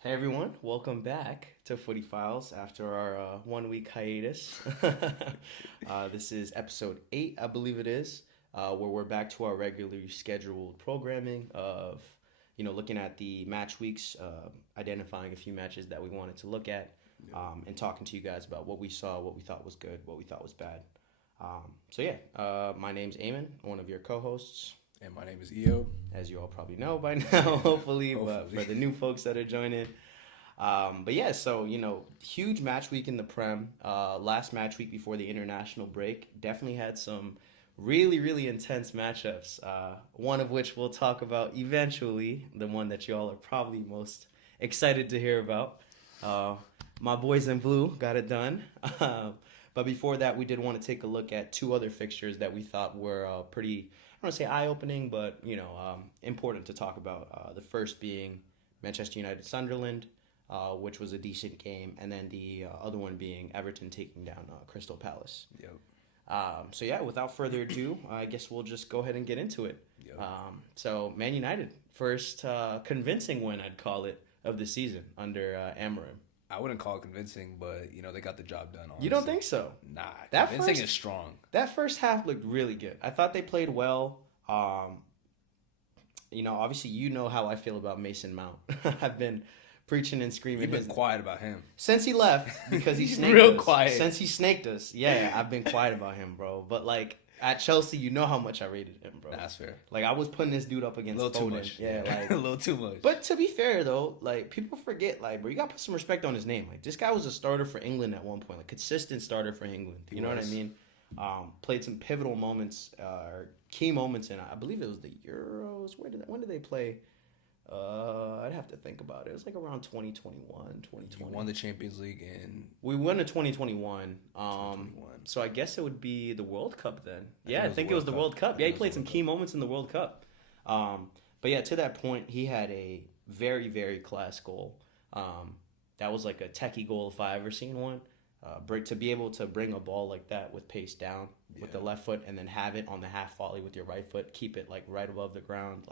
Hey everyone, welcome back to FootyFiles after our 1 week hiatus. This is episode 8, I believe it is, where we're back to our regularly scheduled programming of, looking at the match weeks, identifying a few matches that we wanted to look at, and talking to you guys about what we saw, what we thought was good, what we thought was bad. My name's Eamon, one of your co-hosts. And my name is Eo. As you all probably know by now, hopefully, but for the new folks that are joining. Huge match week in the Prem. Last match week before the international break definitely had some really, really intense matchups. One of which we'll talk about eventually, the one that you all are probably most excited to hear about. My boys in blue got it done. But before that, we did want to take a look at two other fixtures that we thought were pretty, I don't want to say eye-opening, but, important to talk about. The first being Manchester United Sunderland, which was a decent game, and then the other one being Everton taking down Crystal Palace. Yep. Without further ado, I guess we'll just go ahead and get into it. Yep. Man United, first convincing win, I'd call it, of the season under Amorim. I wouldn't call it convincing, but, they got the job done, honestly. You don't think so? Nah, that convincing is strong. That first half looked really good. I thought they played well. Obviously, you know how I feel about Mason Mount. I've been preaching and screaming. You've been quiet about him. Since he left, because he snaked real us. quiet. Since he snaked us. Yeah, I've been quiet about him, bro. But, at Chelsea, you know how much I rated him, bro. That's fair. I was putting this dude up against a little Foden. too much. Yeah, a little too much. But to be fair, though, people forget, bro, you got to put some respect on his name. This guy was a starter for England at one point, consistent starter for England. You know what I mean? Played some pivotal moments, key moments in, I believe it was the Euros. When did they play? I'd have to think about it. It was around 2021, 2020. You won the Champions League We won in 2021. So I guess it would be the World Cup then. I think it was the World Cup. Yeah, he played some key moments in the World Cup. To that point, he had a very, very class goal. That was a techie goal if I ever seen one. To be able to bring a ball like that with pace down with the left foot and then have it on the half volley with your right foot, keep it right above the ground,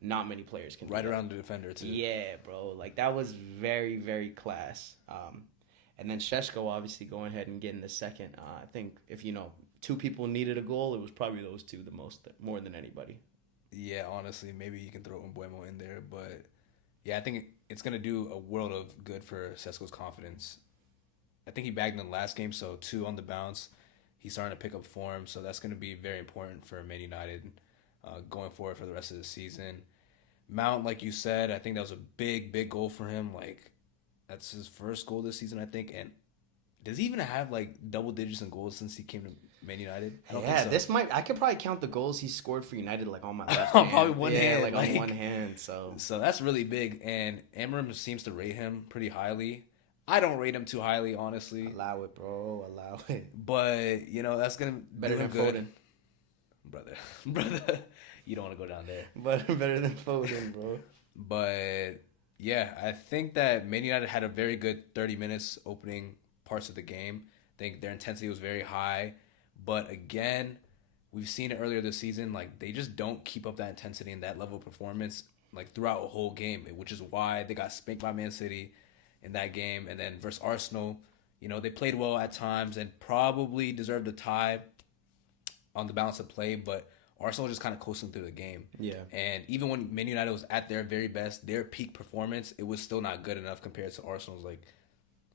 not many players can do that. around the defender, too. Yeah, bro. That was very, very class. And then Šeško obviously going ahead and getting the second. I think if, two people needed a goal, it was probably those two more than anybody. Yeah, honestly, maybe you can throw Mbuemo in there. But, yeah, I think it's going to do a world of good for Šeško's confidence. I think he bagged in the last game, so 2 on the bounce. He's starting to pick up form, so that's going to be very important for Man United going forward for the rest of the season. Mount, like you said, I think that was a big, big goal for him. That's his first goal this season, I think. And does he even have double digits in goals since he came to Man United? I don't think so. I could probably count the goals he scored for United on my left hand. Probably one hand. On one hand. So that's really big. And Amorim seems to rate him pretty highly. I don't rate him too highly, honestly. Allow it, bro. Allow it. But, that's going to better than good. Foden. Brother. You don't want to go down there. But better than Foden, bro. But, yeah, I think that Man United had a very good 30 minutes opening parts of the game. I think their intensity was very high. But, again, we've seen it earlier this season. They just don't keep up that intensity and that level of performance, throughout a whole game, which is why they got spanked by Man City in that game. And then versus Arsenal, they played well at times and probably deserved a tie on the balance of play, but Arsenal just kind of coasting through the game. Yeah. And even when Man United was at their very best, their peak performance, it was still not good enough compared to Arsenal's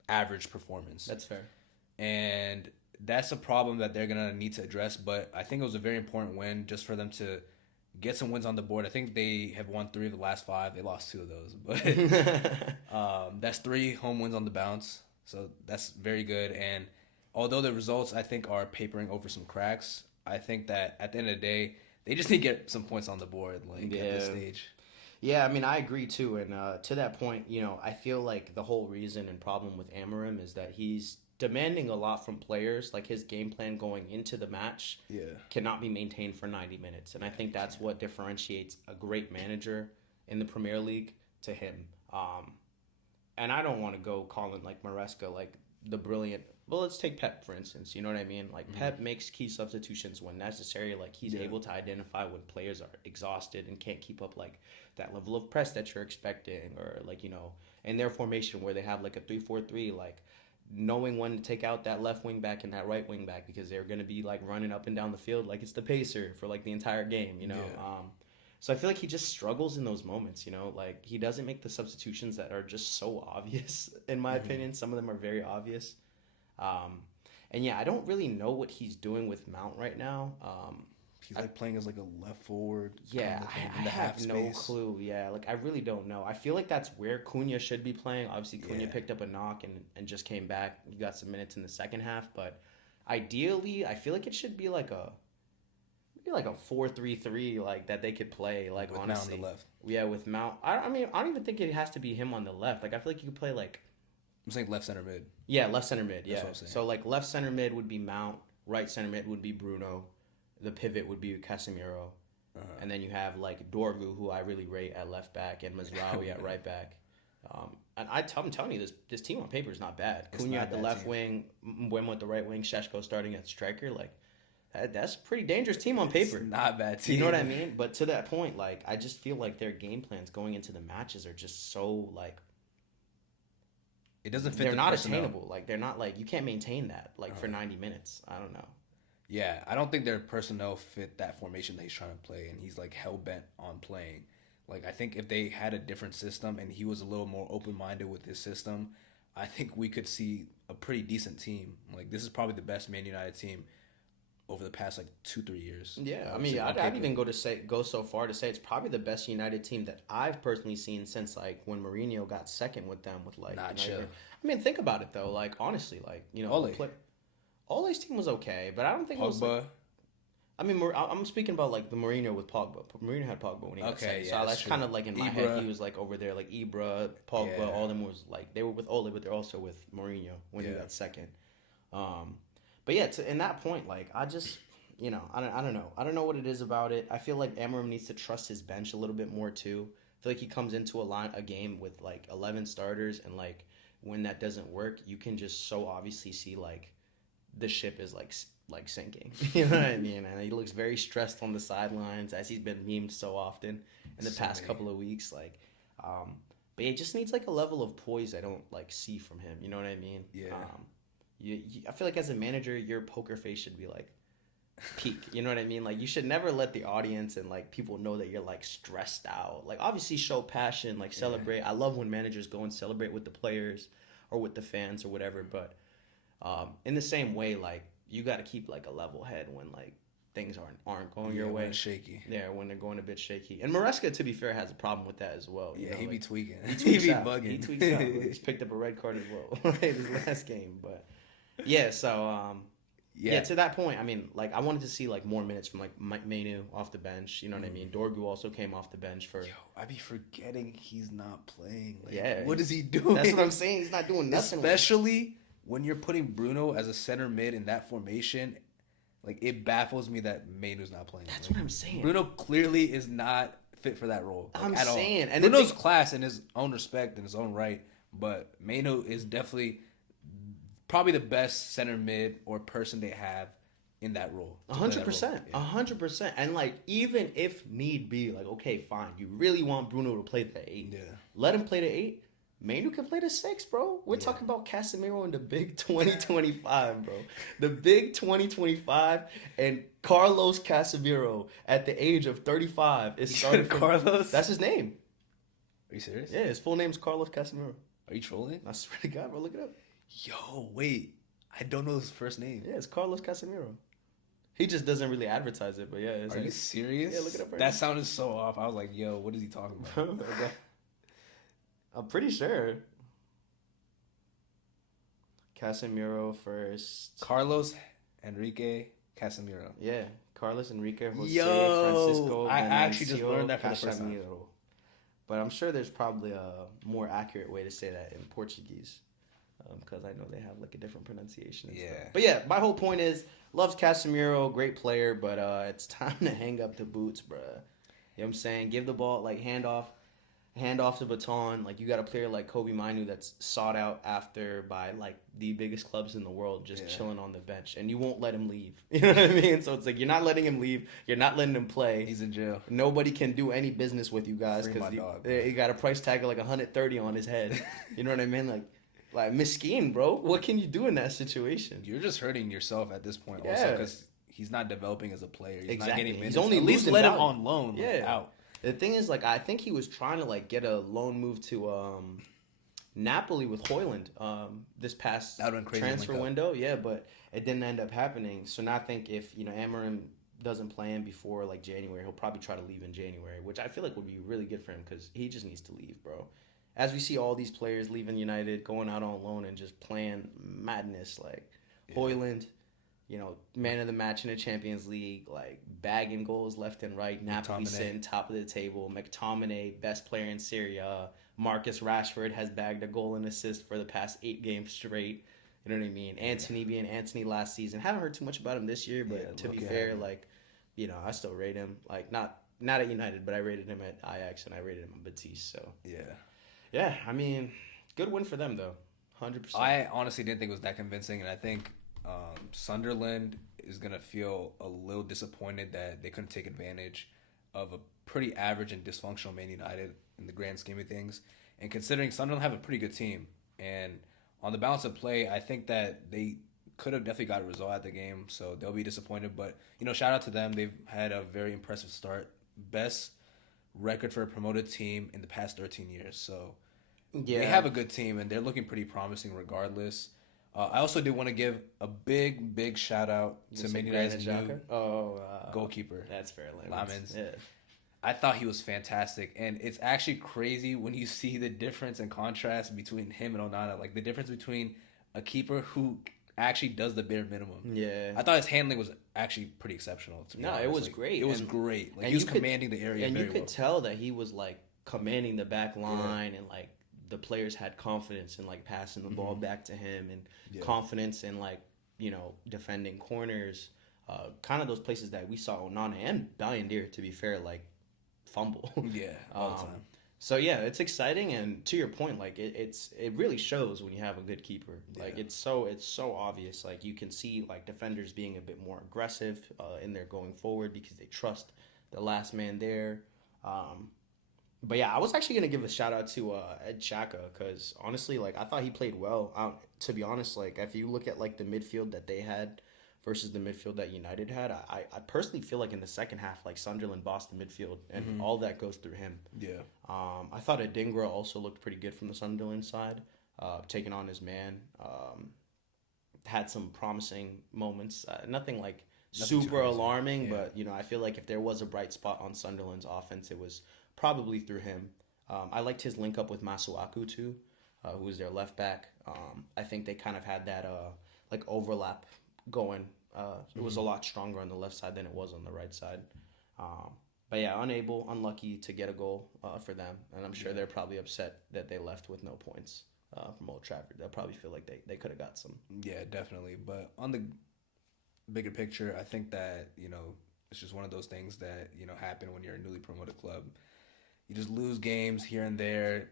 average performance. That's fair. And that's a problem that they're going to need to address, but I think it was a very important win just for them to get some wins on the board. I think they have won 3 of the last 5. They lost 2 of those. But that's 3 home wins on the bounce. So that's very good. And although the results, I think, are papering over some cracks, I think that at the end of the day, they just need to get some points on the board at this stage. Yeah, I agree, too. And to that point, I feel like the whole reason and problem with Amorim is that he's demanding a lot from players. His game plan going into the match cannot be maintained for 90 minutes. And I think that's what differentiates a great manager in the Premier League to him. And I don't want to go calling Maresca the brilliant well, let's take Pep, for instance. You know what I mean? Like, Pep makes key substitutions when necessary. Like, he's able to identify when players are exhausted and can't keep up, like, that level of press that you're expecting. Or, like, you know, in their formation where they have, like, a 3-4-3, like, knowing when to take out that left wing back and that right wing back because they're going to be, like, running up and down the field like it's the pacer for, like, the entire game, you know? Yeah. So I feel like he just struggles in those moments, you know? Like, he doesn't make the substitutions that are just so obvious, in my opinion. Some of them are very obvious. And yeah, I don't really know what he's doing with Mount right now. He's like playing as like a left forward. Yeah, kind of I in the half have no space. clue. Yeah, like I really don't know. I feel like that's where Cunha should be playing. Obviously, Cunha Yeah. picked up a knock and just came back. He got some minutes in the second half, but ideally, I feel like it should be like a 4-3-3, like that they could play. Like With Mount honestly, on the left. yeah, with Mount. I mean, I don't even think it has to be him on the left. Like I feel like you could play like. I'm saying left center mid. Yeah, left center mid. That's Yeah. what I'm saying. So like left center mid would be Mount, right center mid would be Bruno, the pivot would be Casemiro, and then you have like Dorgu, who I really rate at left back, and Mazraoui at right back. And I'm telling you, this team on paper is not bad. It's Cunha not at the bad left team. wing, Mbeumo at the right wing, Šeško starting at striker. Like that's a pretty dangerous team on paper. It's not a bad team. You know what I mean? But to that point, like I just feel like their game plans going into the matches are just so like. It doesn't fit. They're the not personnel. attainable. Like they're not like you can't maintain that like for 90 minutes. I don't know. Yeah, I don't think their personnel fit that formation that he's trying to play, and he's like hell bent on playing. Like I think if they had a different system and he was a little more open minded with his system, I think we could see a pretty decent team. Like this is probably the best Man United team over the past like 2-3 years. Yeah, I would mean, say on I'd paper. even go so far to say it's probably the best United team that I've personally seen since like when Mourinho got second with them with like. Not United. sure. I mean, think about it though. Like honestly, like you know, Ole. Ole's team was okay, but I don't think it was. Pogba. Like, I mean, I'm speaking about like the Mourinho with Pogba. Mourinho had Pogba when he got Okay, second, yeah, so that's that's true. kind of like in my Ibra. head he was like over there like Ibra, Pogba, Yeah. all them was like they were with Ole, but they're also with Mourinho when he Yeah. got second. But yeah, in that point, like I just. You know, I don't know. I don't know what it is about it. I feel like Amorim needs to trust his bench a little bit more too. I feel like he comes into a game with like 11 starters, and like when that doesn't work, you can just so obviously see like the ship is like sinking. You know what I mean? And he looks very stressed on the sidelines as he's been memed so often in the So past many. couple of weeks. Like, but it just needs like a level of poise I don't like see from him. You know what I mean? Yeah. I feel like as a manager, your poker face should be like. Peak, you know what I mean? Like you should never let the audience and like people know that you're like stressed out. Like obviously show passion, like celebrate. I love when managers go and celebrate with the players or with the fans or whatever. But in the same way, like you got to keep like a level head when like things aren't going your when way. it's shaky. Yeah, when they're going a bit shaky. And Maresca, to be fair, has a problem with that as well. you Yeah, know, he be like, tweaking. he He tweaks be out. bugging. He tweaks out. He's picked up a red card as well in his last game. But yeah, so. Yeah, to that point, I mean, like, I wanted to see, like, more minutes from, like, Mainu off the bench. You know what I mean? Dorgu also came off the bench for... Yo, I be forgetting he's not playing. Like, Yeah. what is he doing? That's what I'm saying. He's not doing nothing. Especially when you're putting Bruno as a center mid in that formation. Like, it baffles me that Mainu's not playing. That's Like, what I'm saying. Bruno clearly is not fit for that role. Like, I'm at saying. all. And Bruno's class in his own respect, in his own right. But Mainu is definitely probably the best center mid or person they have in that role. 100%. 100%. And, like, even if need be, like, okay, fine. You really want Bruno to play the 8. Yeah. Let him play the 8. Mainu can play the 6, bro. We're talking about Casemiro in the big 2025, bro. The big 2025, and Carlos Casemiro at the age of 35 is starting. Carlos? That's his name. Are you serious? Yeah, his full name's Carlos Casemiro. Are you trolling? I swear to God, bro. Look it up. Yo, wait. I don't know his first name. Yeah, it's Carlos Casemiro. He just doesn't really advertise it, but yeah. Are you serious? Yeah, look it up right That now. sounded so off. I was like, yo, what is he talking about? Okay. I'm pretty sure. Casemiro first. Carlos Enrique Casemiro. Yeah, Carlos Enrique Jose Yo, Francisco. I actually just Venancio learned that for the first time. Casemiro. But I'm sure there's probably a more accurate way to say that in Portuguese, because I know they have like a different pronunciation. And Yeah. stuff. But yeah, my whole point is loves Casemiro, great player, but it's time to hang up the boots, bruh. You know what I'm saying? Give the ball, like hand off. hand off the baton. Like, you got a player like Kobe Minu that's sought out after by like the biggest clubs in the world, just chilling on the bench, and you won't let him leave. You know what I mean? So it's like you're not letting him leave. You're not letting him play. He's in jail. Nobody can do any business with you guys Free because my dog, he got a price tag of like 130 on his head. You know what I mean? Like Miskeen, bro. What can you do in that situation? You're just hurting yourself at this point, also, because he's not developing as a player. He's not getting minutes. He's only at least losing let him value. on loan. Out. The thing is, like, I think he was trying to like get a loan move to Napoli with Højlund this past transfer window. Yeah, but it didn't end up happening. So now I think if Amorim doesn't play him before like January, he'll probably try to leave in January, which I feel like would be really good for him because he just needs to leave, bro. As we see all these players leaving United, going out on loan and just playing madness, like Højlund, man of the match in the Champions League, like bagging goals left and right. Napoli sitting top of the table. McTominay, best player in Serie A. Marcus Rashford has bagged a goal and assist for the past 8 games straight. You know what I mean? Anthony being Anthony last season. Haven't heard too much about him this year, but to be fair, like, I still rate him. Like, not at United, but I rated him at Ajax and I rated him at Betis. So yeah, I mean, good win for them though, 100%. I honestly didn't think it was that convincing, and I think Sunderland is going to feel a little disappointed that they couldn't take advantage of a pretty average and dysfunctional Man United in the grand scheme of things. And considering Sunderland have a pretty good team, and on the balance of play, I think that they could have definitely got a result at the game, so they'll be disappointed. But, shout out to them. They've had a very impressive start. Best record for a promoted team in the past 13 years. So they have a good team, and they're looking pretty promising regardless. I also do want to give a big shout out to Man United's new goalkeeper. That's fair. Lamens. Yeah. I thought he was fantastic, and it's actually crazy when you see the difference and contrast between him and Onana. Like the difference between a keeper who actually does the bare minimum. Yeah, I thought his handling was actually pretty exceptional. To be honest. It was great. It was great. Like he was commanding the area, and very you could well. tell that he was like commanding the back line, and like the players had confidence in like passing the ball back to him, and confidence in like defending corners. Kind of those places that we saw Onana and Ballinger, to be fair, like fumble. All the time. So yeah, it's exciting, and to your point, like it really shows when you have a good keeper. Like it's so obvious. Like you can see like defenders being a bit more aggressive in their going forward because they trust the last man there. But yeah, I was actually gonna give a shout out to Ed Xhaka because honestly, like I thought he played well. To be honest, like if you look at like the midfield that they had versus the midfield that United had, I personally feel like in the second half, like Sunderland bossed the midfield, and all that goes through him. Yeah. I thought Adingra also looked pretty good from the Sunderland side, taking on his man. Had some promising moments. Nothing super alarming, but I feel like if there was a bright spot on Sunderland's offense, it was probably through him. I liked his link up with Masuaku too, who was their left back. I think they kind of had that overlap going. It was a lot stronger on the left side than it was on the right side. But yeah, unlucky to get a goal for them, and I'm sure they're probably upset that they left with no points from Old Trafford. They'll probably feel like they could have got some. Yeah, definitely. But on the bigger picture, I think that it's just one of those things that happen when you're a newly promoted club. You just lose games here and there.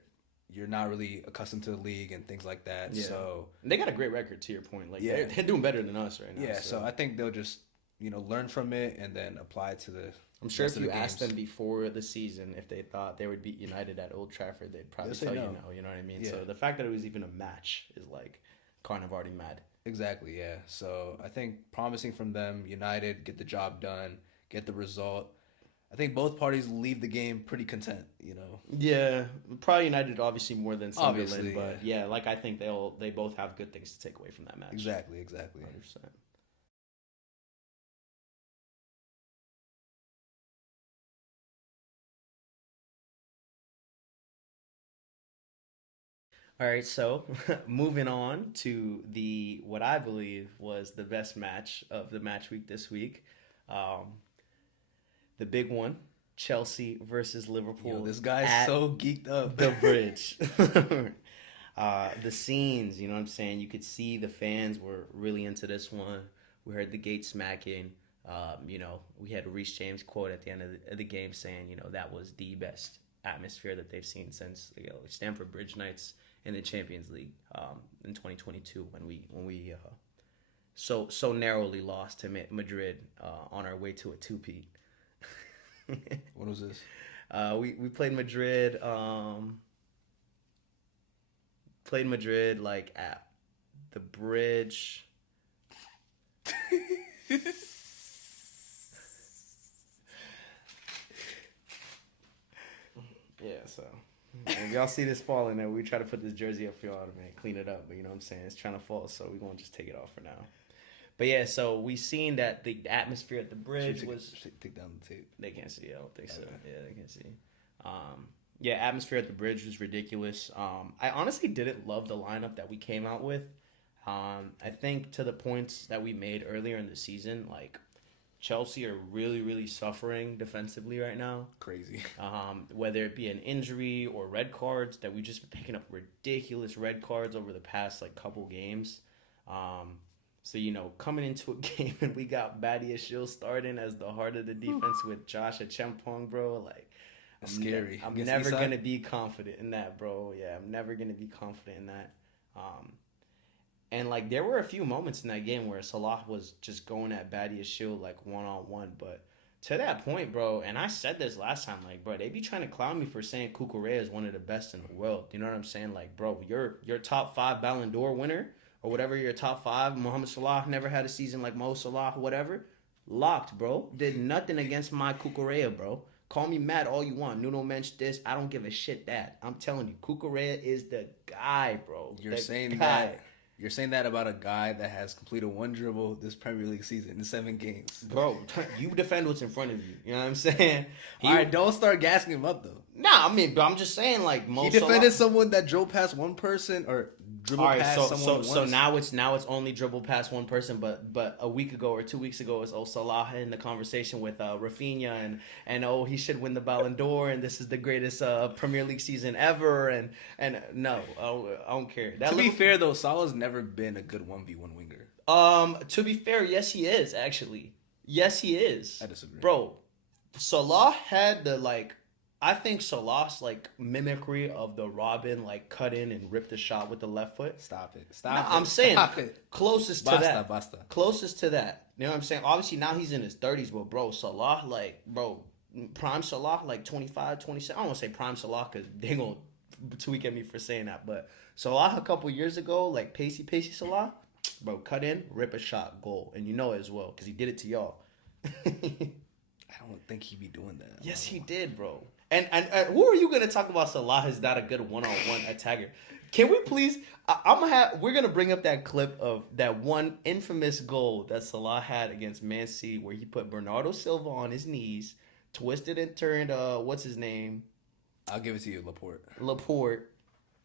You're not really accustomed to the league and things like that. Yeah. So and they got a great record, to your point. Like they're doing better than us right now. Yeah, so I think they'll just learn from it and then apply it to the. I'm sure if you asked them before the season if they thought they would beat United at Old Trafford, they'd probably tell you no. You know what I mean? Yeah. So the fact that it was even a match is like kind of already mad. Exactly. Yeah. So I think promising from them, United get the job done, get the result. I think both parties leave the game pretty content, Yeah, probably United obviously more than Sunderland, but I think they both have good things to take away from that match. Exactly. 100%. All right, so moving on to what I believe was the best match of the match week this week. The big one, Chelsea versus Liverpool. Yo, this guy's so geeked up. The Bridge. The scenes, you know what I'm saying? You could see the fans were really into this one. We heard the gate smacking. We had Reece James quote at the end of the game saying, that was the best atmosphere that they've seen since Stamford Bridge nights in the Champions League in 2022 when we so narrowly lost to Madrid on our way to a two-peat. What was this? We played Madrid. Played Madrid like at the bridge. Yeah, so if y'all see this falling, then we try to put this jersey up for y'all to clean it up. But you know what I'm saying? It's trying to fall, so we're gonna just take it off for now. But yeah, so we seen that the atmosphere at the bridge was. Take down the tape. They can't see. I don't think so. Yeah, they can't see. Yeah, atmosphere at the bridge was ridiculous. I honestly didn't love the lineup that we came out with. I think to the points that we made earlier in the season, like Chelsea are really, really suffering defensively right now. Crazy. Whether it be an injury or red cards, that we've just been picking up ridiculous red cards over the past like couple games. So, coming into a game and we got Badia Shield starting as the heart of the defense with Josh Achampong, bro, like, That's scary. I'm never going to be confident in that, bro. Yeah, I'm never going to be confident in that. And, like, there were a few moments in that game where Salah was just going at Badia Shield, like, one-on-one. But to that point, bro, and I said this last time, like, bro, they be trying to clown me for saying Cucurella is one of the best in the world. You know what I'm saying? Like, bro, your top 5 Ballon d'Or winner or whatever, your top 5, Mohamed Salah never had a season like Mo Salah, whatever. Locked, bro. Did nothing against my Cucurella, bro. Call me mad all you want. Nuno Mensch this. I don't give a shit that. I'm telling you, Cucurella is the guy, bro. You're saying that about a guy that has completed one dribble this Premier League season in 7 games. Bro, you defend what's in front of you. You know what I'm saying? All right, don't start gassing him up, though. Nah, I mean, but I'm just saying, like, He defended someone that drove past one person or dribbled past someone once. So now it's only dribble past one person, but a week ago or 2 weeks ago, it was Salah in the conversation with Rafinha and he should win the Ballon d'Or and this is the greatest Premier League season ever and no, I don't care. To be fair though, Salah's never been a good 1v1 winger. To be fair, yes he is actually. Yes he is. I disagree, bro. Salah had I think Salah's mimicry of the Robin cut in and rip the shot with the left foot. Stop it. I'm saying closest to that. Basta. Closest to that. You know what I'm saying? Obviously now he's in his 30s, but bro, Salah prime Salah 25, 27. I don't want to say prime Salah because they gonna tweak at me for saying that, but Salah a couple years ago, pacey Salah, bro, cut in, rip a shot, goal, and you know it as well because he did it to y'all. I don't think he'd be doing that. Yes, he did, bro. And who are you gonna talk about? Salah is not a good one-on-one attacker. Can we please? We're gonna bring up that clip of that one infamous goal that Salah had against Man City, where he put Bernardo Silva on his knees, twisted and turned. What's his name? I'll give it to you, Laporte.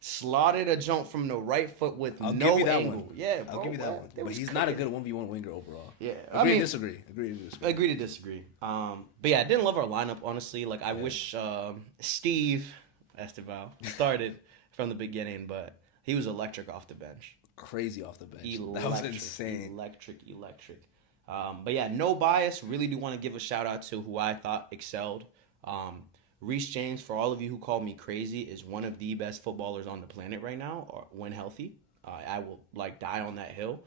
Slotted a jump from the right foot with no angle. One. Yeah, bro, I'll give you that one. But he's not a good 1v1 winger overall. Yeah, Agree to disagree. But yeah, I didn't love our lineup, honestly. I wish Steve Esteval started from the beginning, but he was electric off the bench. Crazy off the bench. That was insane. Electric. But yeah, no bias. Really do want to give a shout out to who I thought excelled. Reece James, for all of you who call me crazy, is one of the best footballers on the planet right now, or when healthy. I will die on that hill.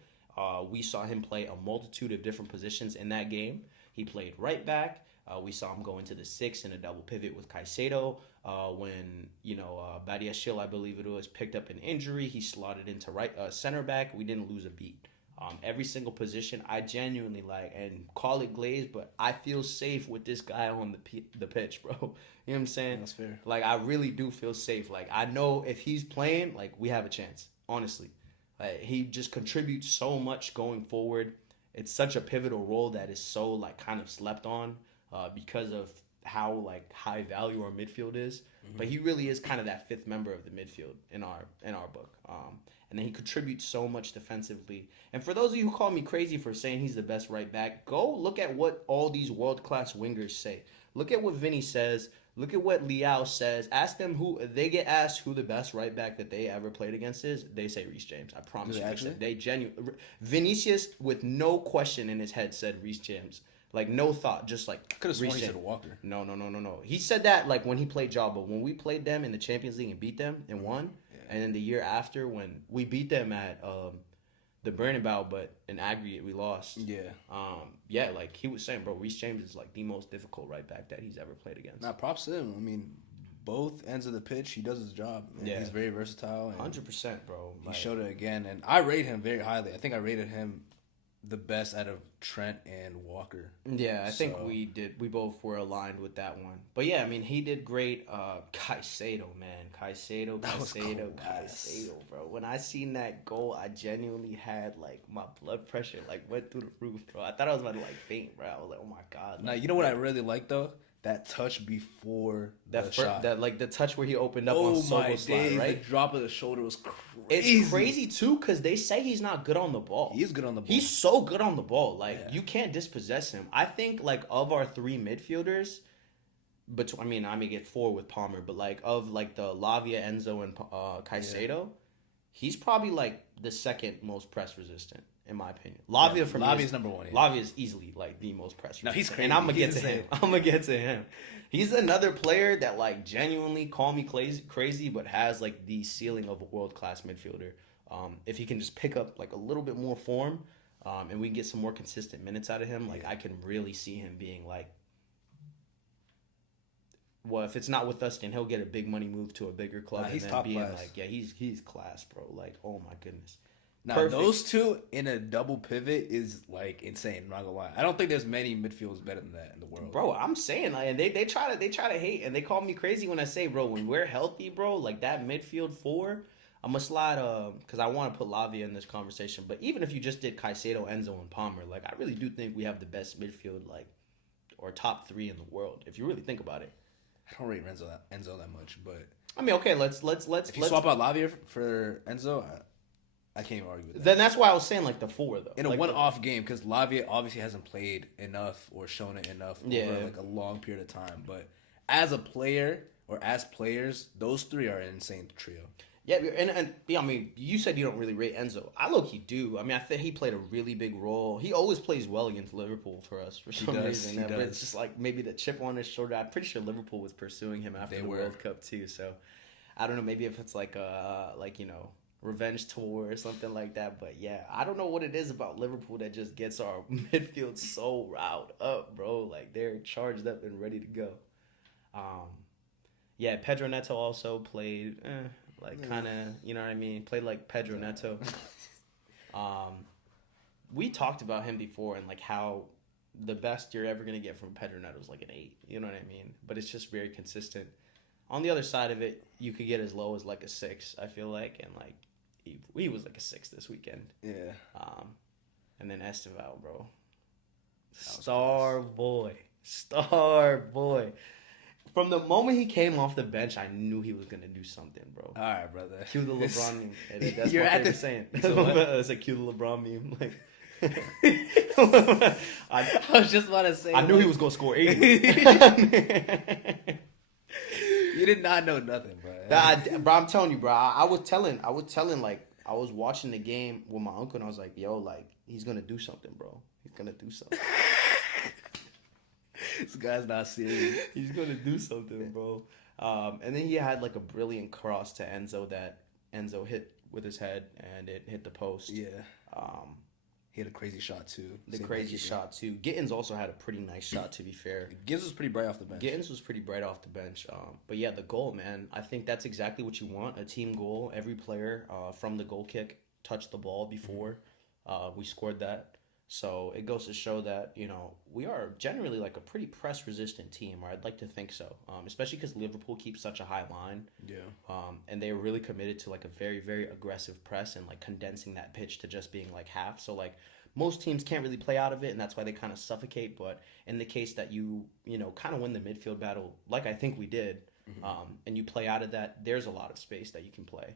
We saw him play a multitude of different positions in that game. He played right back. We saw him go into the 6 in a double pivot with Caicedo. When Badia Shield, I believe it was, picked up an injury, he slotted into center back. We didn't lose a beat. Every single position I genuinely and call it glazed, but I feel safe with this guy on the pitch, bro. You know what I'm saying? That's fair. I really do feel safe. I know if he's playing, we have a chance, honestly. He just contributes so much going forward. It's such a pivotal role that is so kind of slept on because of how high value our midfield is. Mm-hmm. But he really is kind of that 5th member of the midfield in our book. And then he contributes so much defensively. And for those of you who call me crazy for saying he's the best right back, go look at what all these world-class wingers say. Look at what Vinny says. Look at what Leao says. Ask them who they get asked who the best right back that they ever played against is. They say Reece James. I promise you. Actually? They genuinely. Vinicius, with no question in his head, said Reece James. Like, no thought, just like Could have sworn he rescind. said Walker. No. He said that like when he played Java. When we played them in the Champions League and beat them and won, and then the year after when we beat them at the Bernabeu, but in aggregate we lost. Yeah. Like he was saying, bro, Reece James is like the most difficult right back that he's ever played against. Nah, props to him. I mean, both ends of the pitch, he does his job. And he's very versatile. 100%, bro. He showed it again, and I rate him very highly. I think I rated him the best out of Trent and Walker. Yeah, I think we did. We both were aligned with that one. But yeah, I mean, he did great. Caicedo, man. Caicedo, bro. When I seen that goal, I genuinely had, like, my blood pressure, like, went through the roof, bro. I thought I was about to, like, faint, bro. I was like, oh, my God. Now, you know what I really like, though? That touch before the shot. That, like, the touch where he opened up on Soboslai, right? The drop of the shoulder was crazy. It's crazy, too, because they say he's not good on the ball. He is good on the ball. He's so good on the ball. Like, you can't dispossess him. I think, like, of our three midfielders, I may get four with Palmer, but, like, of, like, the Lavia, Enzo, and Caicedo, he's probably, like, the second most press resistant, in my opinion. Lavia for me Lavia's number one. Yeah. Lavia is easily, like, the most press resistant. No, he's crazy. And I'm going to get to him. He's another player that, like, genuinely, call me crazy, but has, like, the ceiling of a world-class midfielder. If he can just pick up, like, a little bit more form, and we get some more consistent minutes out of him, like, I can really see him being, like, well, if it's not with us, then he'll get a big money move to a bigger club. He's and then top being class. Like, yeah, he's class, bro. Like, oh, my goodness. Now, Perfect. those two in a double pivot is, like, insane. I'm not gonna lie. I don't think there's many midfielders better than that in the world. Bro, I'm saying, like, and they try to hate, and they call me crazy when I say, bro, when we're healthy, bro, like that midfield four, I'm gonna slide because I want to put Lavia in this conversation. But even if you just did Caicedo, Enzo, and Palmer, like, I really do think we have the best midfield, like, or top three in the world. If you really think about it. I don't rate Enzo that much, but I mean, okay, let's. If you swap out Lavia for Enzo, I can't even argue with that. Then that's why I was saying, like, the four, though. In a one-off game, because Lavia obviously hasn't played enough or shown it enough over, like, a long period of time. But as a player, or as players, those three are an insane trio. Yeah, and I mean, you said you don't really rate Enzo. I low-key do. I mean, I think he played a really big role. He always plays well against Liverpool for us for some reason. But it's just like maybe the chip on his shoulder. I'm pretty sure Liverpool was pursuing him after the World Cup too. So I don't know. Maybe if it's like revenge tour or something like that. But yeah, I don't know what it is about Liverpool that just gets our midfield so riled up, bro. Like they're charged up and ready to go. Yeah, Pedro Neto also played. Like, kind of, you know what I mean? Played like Pedro Neto. We talked about him before and, like, how the best you're ever going to get from Pedro Neto is, like, an 8. You know what I mean? But it's just very consistent. On the other side of it, you could get as low as, like, a 6, I feel like. And, like, he was, like, a 6 this weekend. Yeah. And then Esteval, bro. Star boy. From the moment he came off the bench, I knew he was gonna do something, bro. All right, brother. Cue the LeBron meme. That's You're my at favorite the saying. So It's a cue the LeBron meme. Like, I was just about to say. I knew he was gonna score 80. You did not know nothing, bro. Bro, I'm telling you, bro. I was telling, like, I was watching the game with my uncle, and I was like, yo, like, he's gonna do something, bro. He's gonna do something. This guy's not serious. He's gonna do something, bro. And then he had like a brilliant cross to Enzo that Enzo hit with his head, and it hit the post. Yeah. He had a crazy shot too. Gittins also had a pretty nice shot, to be fair. Gittins was pretty bright off the bench. But yeah, the goal, man. I think that's exactly what you want. A team goal. Every player from the goal kick touched the ball before we scored that. So it goes to show that, you know, we are generally like a pretty press-resistant team, or I'd like to think so, especially because Liverpool keeps such a high line. Yeah. And they're really committed to like a very, very aggressive press and like condensing that pitch to just being like half. So like most teams can't really play out of it, and that's why they kind of suffocate. But in the case that you know, kind of win the midfield battle, like I think we did, and you play out of that, there's a lot of space that you can play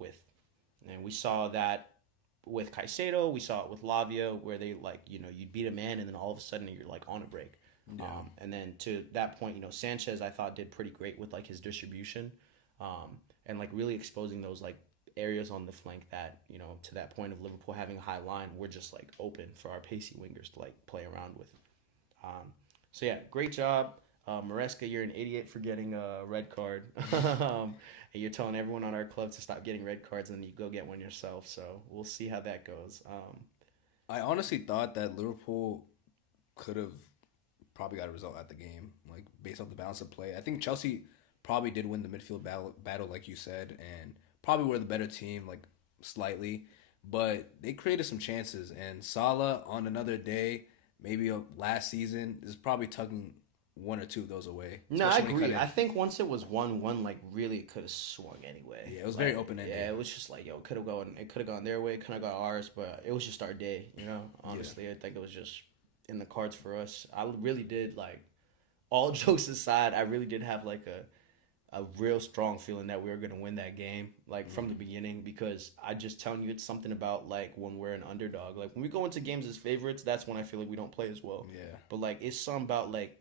with. And we saw that with Caicedo, we saw it with Lavia, where they, like, you know, you'd beat a man and then all of a sudden you're like on a break. Yeah. And then to that point, you know, Sanchez I thought did pretty great with like his distribution, and like really exposing those like areas on the flank that, you know, to that point of Liverpool having a high line, we're just like open for our pacey wingers to like play around with. So yeah, great job. Maresca, you're an idiot for getting a red card. And you're telling everyone on our club to stop getting red cards, and then you go get one yourself. So we'll see how that goes. I honestly thought that Liverpool could have probably got a result at the game, like based off the balance of play. I think Chelsea probably did win the midfield battle, like you said, and probably were the better team, like slightly. But they created some chances, and Salah on another day, maybe last season, is probably tugging one or two of those away. No, I Especially when he agree. cut I in. think once it was 1-1, like really it could have swung anyway. Yeah, it was Like, very open-ended. Yeah, it was just like, yo, it could have gone their way, it could have gone ours, but it was just our day, you know. Honestly, I think it was just in the cards for us. I really did, like, all jokes aside, I really did have like a real strong feeling that we were gonna win that game, like from the beginning, because I just telling you, it's something about like when we're an underdog. Like when we go into games as favorites, that's when I feel like we don't play as well. Yeah. But like it's something about like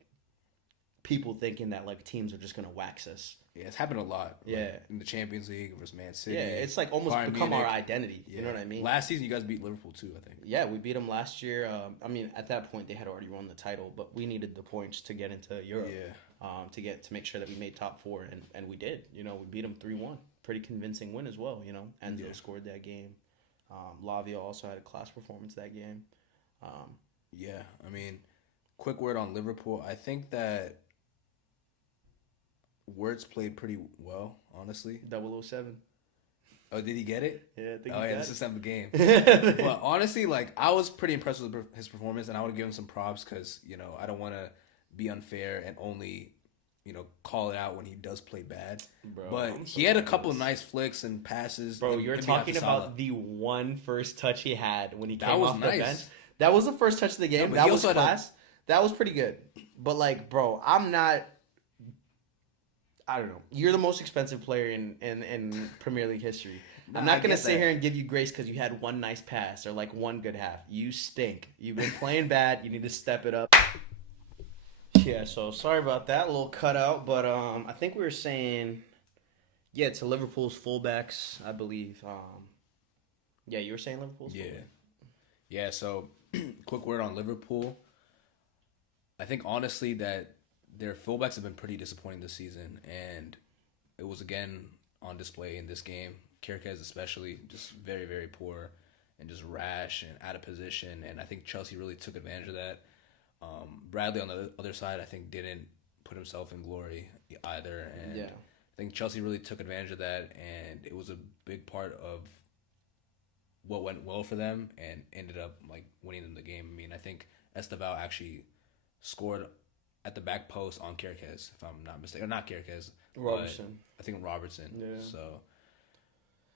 people thinking that like teams are just gonna wax us. Yeah, it's happened a lot. Yeah. Like, in the Champions League versus Man City. Yeah, it's like almost Bayern become our Munich. identity. Yeah. You know what I mean? Last season, you guys beat Liverpool too, I think. Yeah, we beat them last year. I mean, at that point they had already won the title, but we needed the points to get into Europe. Yeah. To make sure that we made top four, and we did. You know, we beat them 3-1. Pretty convincing win as well. You know, Enzo scored that game. Lavia also had a class performance that game. Yeah, I mean, quick word on Liverpool. I think that Wirtz played pretty well, honestly. 007. Oh, did he get it? Yeah, I think Oh, he yeah, got this is the game. it. But honestly, like, I was pretty impressed with his performance, and I would give him some props because, you know, I don't want to be unfair and only, you know, call it out when he does play bad. Bro, but I'm he so had a jealous. couple of nice flicks and passes. Bro, in- you're in behalf talking of Salah. about the one first touch he had when he That came was off nice. the bench. That was the first touch of the game. but That he was also had a- class. That was pretty good. But like, bro, I'm not. I don't know. You're the most expensive player in Premier League history. Nah, I'm not I gonna get sit that. here and give you grace because you had one nice pass or like one good half. You stink. You've been playing bad. You need to step it up. Yeah. So sorry about that little cutout, but I think we were saying, yeah, to Liverpool's fullbacks, I believe. Yeah, you were saying Liverpool's. Yeah. fullback? Yeah, so quick word on Liverpool. I think honestly that their fullbacks have been pretty disappointing this season, and it was again on display in this game. Kirkez especially, just very, very poor and just rash and out of position, and I think Chelsea really took advantage of that. Bradley on the other side, I think, didn't put himself in glory either, and Yeah. I think Chelsea really took advantage of that, and it was a big part of what went well for them and ended up like winning them the game. I mean, I think Esteval actually scored at the back post on Kirkez, if I'm not mistaken. Or not Kirkez. Robertson. I think Robertson. Yeah. So,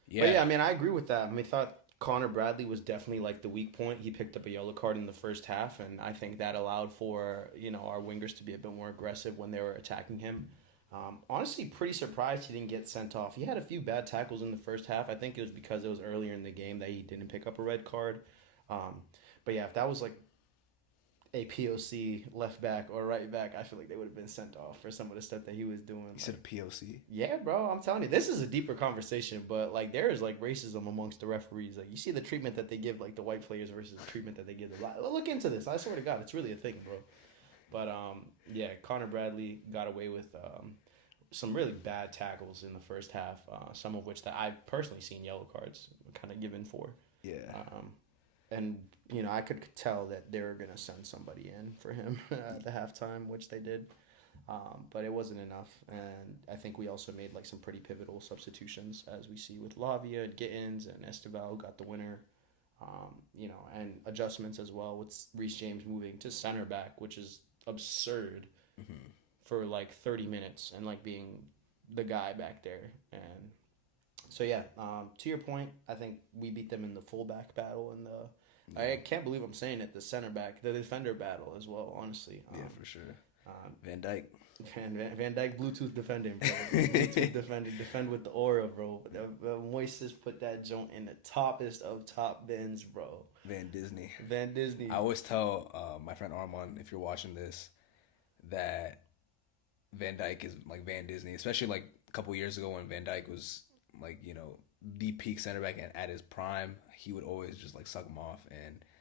Yeah. But yeah, I mean, I agree with that. I mean, I thought Connor Bradley was definitely like the weak point. He picked up a yellow card in the first half, and I think that allowed for, you know, our wingers to be a bit more aggressive when they were attacking him. Honestly, pretty surprised he didn't get sent off. He had a few bad tackles in the first half. I think it was because it was earlier in the game that he didn't pick up a red card. But yeah, if that was like a POC left back or right back, I feel like they would have been sent off for some of the stuff that he was doing. you said a POC. Yeah, bro, I'm telling you, this is a deeper conversation, but like there is like racism amongst the referees. Like you see the treatment that they give like the white players versus the treatment that they give the black. Look into this. I swear to God, it's really a thing, bro. But yeah, Connor Bradley got away with some really bad tackles in the first half. Some of which that I've personally seen yellow cards kind of given for. Yeah. And you know, I could tell that they were gonna send somebody in for him at the halftime, which they did. But it wasn't enough, and I think we also made like some pretty pivotal substitutions, as we see with Lavia, Gittins, and Esteval got the winner. You know, and adjustments as well with Reece James moving to center back, which is absurd for like 30 minutes and like being the guy back there. And so yeah, to your point, I think we beat them in the fullback battle and I can't believe I'm saying it, the center back, the defender battle as well, honestly. Yeah, for sure. Van Dijk. Van Dijk Bluetooth defending, bro. Bluetooth defending. Defend with the aura, bro. The Moises put that joint in the toppest of top bins, bro. Van Disney. Van Disney. I always tell my friend Armand, if you're watching this, that Van Dijk is like Van Disney, especially like a couple years ago when Van Dijk was like, you know, the peak center back and at his prime, he would always just like suck him off.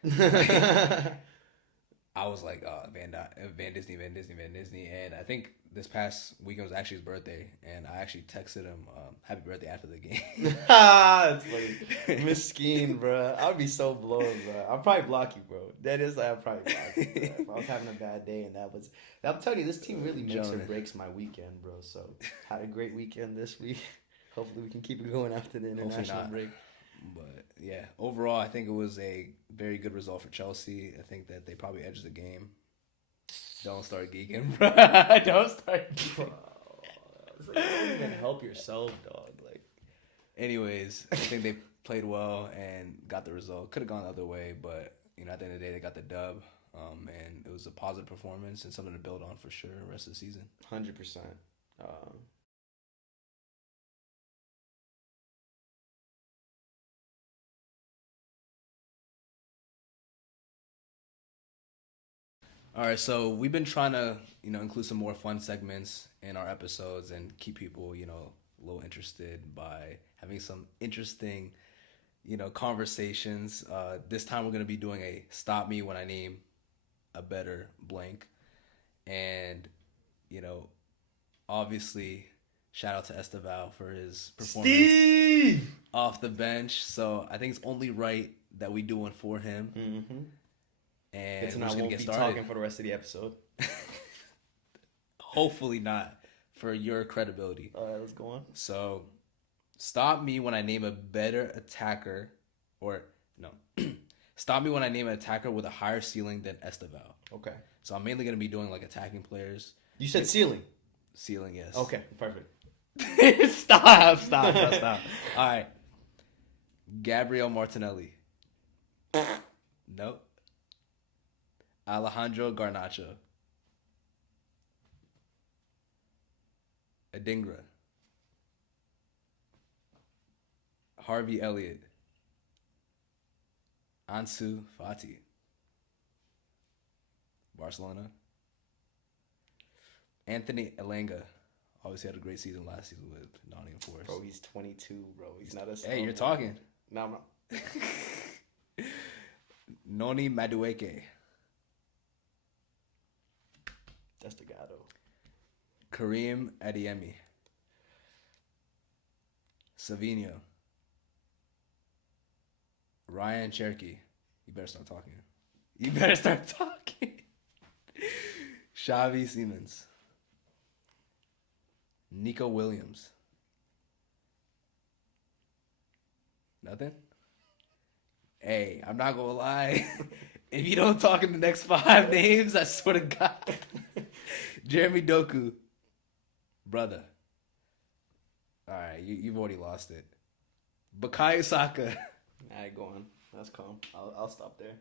And I was like, Van Disney. And I think this past weekend was actually his birthday, and I actually texted him, happy birthday after the game. That's funny. Miskeen, bro. I'd be so blown, bro. I'll probably block you, bro. That is, I'll probably block you, bro. If I was having a bad day and I'm telling you, this team really makes or breaks my weekend, bro. So, had a great weekend this week. Hopefully we can keep it going after the international break. But yeah, overall, I think it was a very good result for Chelsea. I think that they probably edged the game. Don't start geeking, bro. Don't start geeking. Like, don't even help yourself, dog. Like, anyways, I think they played well and got the result. Could have gone the other way, but at the end of the day, they got the dub. And it was a positive performance and something to build on for sure the rest of the season. 100%. All right, so we've been trying to, include some more fun segments in our episodes and keep people, a little interested by having some interesting, conversations. This time we're going to be doing a Stop Me When I Name a Better Blank. And, obviously, shout out to Esteval for his performance off the bench. So I think it's only right that we do one for him. Mm-hmm. And we're just going to get started. Talking for the rest of the episode. Hopefully not, for your credibility. All right, let's go on. So, stop me when I name a better attacker, stop me when I name an attacker with a higher ceiling than Esteval. Okay. So I'm mainly going to be doing like attacking players. You said ceiling? Ceiling, yes. Okay, perfect. Stop. All right. Gabriel Martinelli. Nope. Alejandro Garnacho. Adingra. Harvey Elliott. Ansu Fati. Barcelona. Anthony Elanga. Obviously had a great season last season with Nottingham Forest. Bro, he's 22, bro. He's not a... Hey, you're talking. No, I'm not. Noni Madueke. Destigado. Kareem Adeyemi. Savinho. Ryan Cherky. You better start talking. Xavi Simons. Nico Williams. Nothing? Hey, I'm not gonna lie. If you don't talk in the next 5 names, I swear to God. Jeremy Doku. Brother. Alright, you've already lost it. Bukayo Saka. Alright, go on. That's calm. I'll stop there.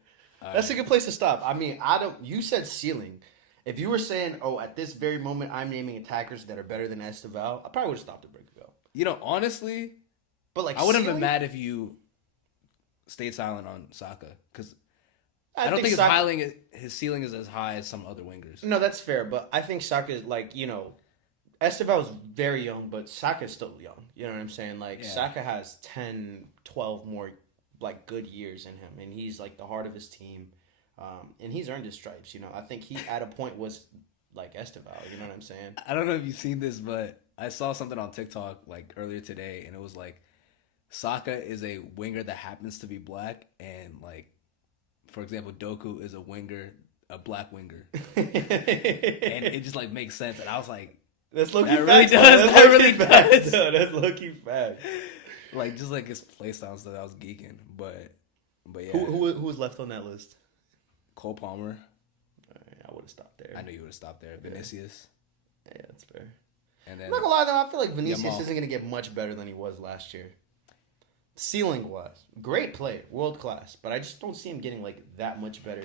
That's a good place to stop. I mean, you said ceiling. If you were saying, at this very moment, I'm naming attackers that are better than Esteval, I probably would have stopped a break ago. Honestly, but like, I wouldn't have been mad if you stayed silent on Saka, because I don't think his ceiling is as high as some other wingers. No, that's fair, but I think Saka is like, Esteval is very young, but Saka is still young. You know what I'm saying? Like, yeah. Saka has 10, 12 more like good years in him, and he's like the heart of his team. And he's earned his stripes, I think he, at a point, was like Esteval, you know what I'm saying? I don't know if you've seen this, but I saw something on TikTok, like, earlier today, and it was like, Saka is a winger that happens to be black, and, like, for example, Doku is a black winger. And it just, like, makes sense, and I was like, that's low-key that really does. That really does. That's low-key fact. Like, just, like, his playstyle and stuff, I was geeking, but yeah. Who was left on that list? Cole Palmer. I would have stopped there. I knew you would have stopped there. Vinicius. Yeah, that's fair. And then, I'm not gonna lie though, I feel like Vinicius isn't gonna get much better than he was last year. Ceiling was great player, world class, but I just don't see him getting like that much better.